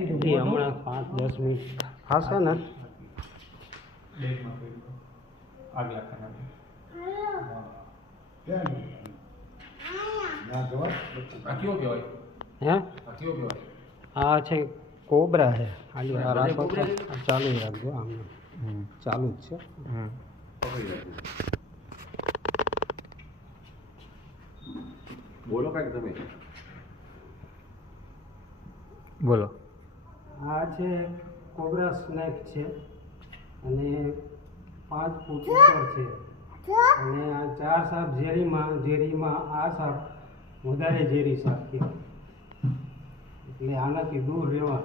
હમણાં 5-10 મિનિટ થશે ને આગલા ખાના કયો કહેવાય હે કયો કહેવાય આ છે કોબરા છે ખાલી આ રાખો તો ચાલુ જ રાખજો આમ ચાલુ જ છે બોલો કાંઈક તમે બોલો આ છે કોબરા સ્નેક છે અને 5 ફૂટ ઉપર છે અને આ 4 સાપ ઝેરીમાં આ સાપ વધારે ઝેરી સાપ કહેવાય એટલે આનાથી દૂર રહેવા